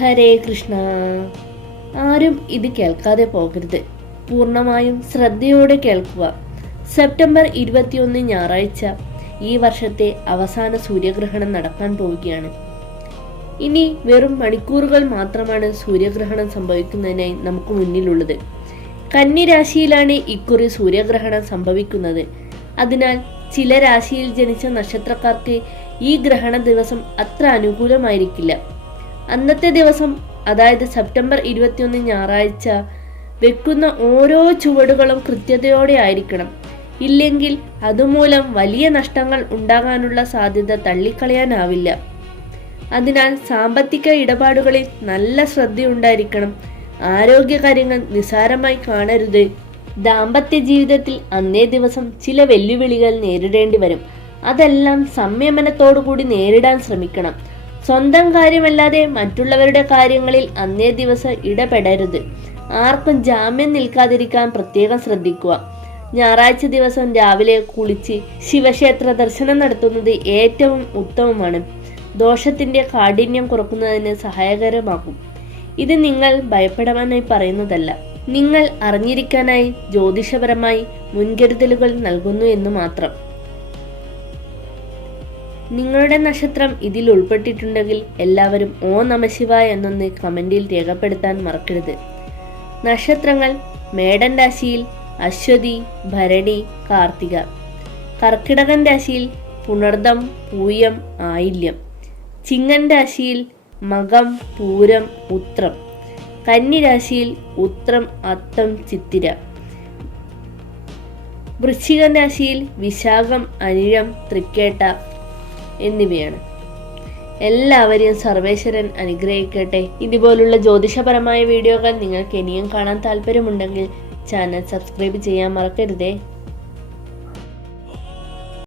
ഹരേ കൃഷ്ണ. ആരും ഇത് കേൾക്കാതെ പോകരുത്. പൂർണമായും ശ്രദ്ധയോടെ കേൾക്കുക. സെപ്റ്റംബർ ഇരുപത്തിയൊന്ന് ഞായറാഴ്ച ഈ വർഷത്തെ അവസാന സൂര്യഗ്രഹണം നടക്കാൻ പോവുകയാണ്. ഇനി വെറും മണിക്കൂറുകൾ മാത്രമാണ് സൂര്യഗ്രഹണം സംഭവിക്കുന്നതിനായി നമുക്ക് മുന്നിലുള്ളത്. കന്നി രാശിയിലാണ് ഇക്കുറി സൂര്യഗ്രഹണം സംഭവിക്കുന്നത്. അതിനാൽ ചില രാശിയിൽ ജനിച്ച നക്ഷത്രക്കാർക്ക് ഈ ഗ്രഹണ ദിവസം അത്ര അനുകൂലമായിരിക്കില്ല. അന്നത്തെ ദിവസം അതായത് സെപ്റ്റംബർ ഇരുപത്തിയൊന്ന് ഞായറാഴ്ച വെക്കുന്ന ഓരോ ചുവടുകളും കൃത്യതയോടെ ആയിരിക്കണം. ഇല്ലെങ്കിൽ അതുമൂലം വലിയ നഷ്ടങ്ങൾ ഉണ്ടാകാനുള്ള സാധ്യത തള്ളിക്കളയാനാവില്ല. അതിനാൽ സാമ്പത്തിക ഇടപാടുകളിൽ നല്ല ശ്രദ്ധയുണ്ടായിരിക്കണം. ആരോഗ്യകാര്യങ്ങൾ നിസാരമായി കാണരുത്. ദാമ്പത്യ ജീവിതത്തിൽ അന്നേ ദിവസം ചില വെല്ലുവിളികൾ നേരിടേണ്ടി വരും. അതെല്ലാം സംയമനത്തോടുകൂടി നേരിടാൻ ശ്രമിക്കണം. സ്വന്തം കാര്യമല്ലാതെ മറ്റുള്ളവരുടെ കാര്യങ്ങളിൽ അന്നേ ദിവസം ഇടപെടരുത്. ആർക്കും ജാമ്യം നിൽക്കാതിരിക്കാൻ പ്രത്യേകം ശ്രദ്ധിക്കുക. ഞായറാഴ്ച ദിവസം രാവിലെ കുളിച്ച് ശിവക്ഷേത്ര ദർശനം നടത്തുന്നത് ഏറ്റവും ഉത്തമമാണ്. ദോഷത്തിന്റെ കാഠിന്യം കുറക്കുന്നതിന് സഹായകരമാകും. ഇത് നിങ്ങൾ ഭയപ്പെടാനായി പറയുന്നതല്ല. നിങ്ങൾ അറിഞ്ഞിരിക്കാനായി ജ്യോതിഷപരമായി മുൻകരുതലുകൾ നൽകുന്നു എന്ന് മാത്രം. നിങ്ങളുടെ നക്ഷത്രം ഇതിൽ ഉൾപ്പെട്ടിട്ടുണ്ടെങ്കിൽ എല്ലാവരും ഓ നമശിവ എന്നൊന്ന് കമന്റിൽ രേഖപ്പെടുത്താൻ മറക്കരുത്. നക്ഷത്രങ്ങൾ മേടൻ രാശിയിൽ അശ്വതി ഭരണി കാർത്തിക. കർക്കിടകൻ രാശിയിൽ പുണർദം പൂയം ആയില്യം. ചിങ്ങൻ രാശിയിൽ മകം പൂരം ഉത്രം. കന്നി രാശിയിൽ ഉത്രം അത്തം ചിത്തിര. വൃശ്ചികൻ രാശിയിൽ വിശാഖം അനിഴം തൃക്കേട്ട. എന്നിവയാണ്. എല്ലാവരെയും സർവേശ്വരൻ അനുഗ്രഹിക്കട്ടെ. ഇതുപോലുള്ള ജ്യോതിഷപരമായ വീഡിയോകൾ നിങ്ങൾക്ക് ഇനിയും കാണാൻ താല്പര്യമുണ്ടെങ്കിൽ ചാനൽ സബ്സ്ക്രൈബ് ചെയ്യാൻ മറക്കരുതേ.